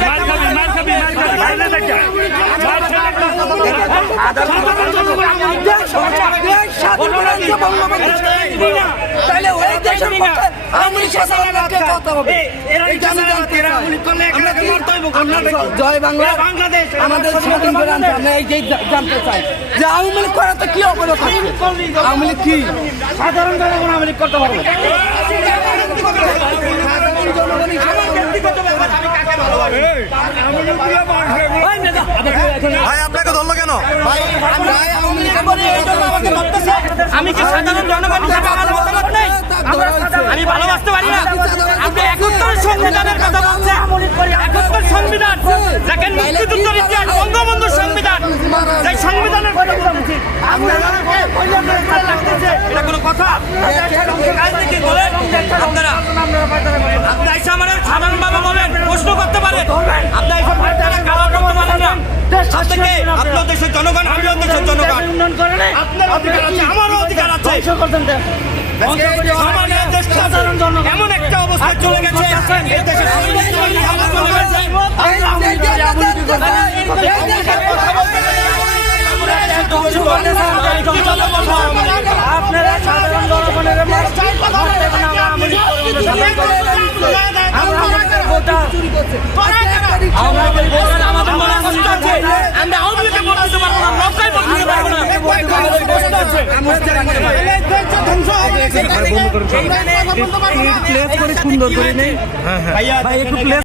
মার খাবি মার খাবি মার খাবি। তাহলে ওই দেশের পক্ষে আমি কথা হবে জয় বাংলা বাংলাদেশ আমাদের করে আমরা এই জানতে চাই যে আওয়ামী লীগ করাতে কি অবরোধ আওয়ামী লীগ কি সাধারণ জনগণ আওয়ামী লীগ করতে পারবে ভাই আপনাকে ধরলো কেন। আমি কি সাধারণ জনগণ মতামত নেই আমি ভালোবাসতে পারি না। আপনি একাত্তর সংবিধানের কথা বলছেন। একাত্তর সংবিধান দেখেন মুক্তিযুদ্ধের ইতিহাস বঙ্গবন্ধু সংবিধান সেই সংবিধানের কথা বলছি এটা কোনো কথা? আপনারা আপনি আমার সাধারণভাবে বলেন প্রশ্ন করতে পারেন আপনি এসব কালার করতে পারেন না আপনাকে আপনার জনগণ জনগণ আপনার অধিকার আছে আমারও অধিকার আছে এমন একটা অবস্থা চলে গেছে এই দেশের সর্বস্তরের হাল চলে গেছে। আপনারা সাধারণ জনগণের আমাদের ভোটার আমাদের মনে সুন্দর করে নেই? ভাই একটু প্লেস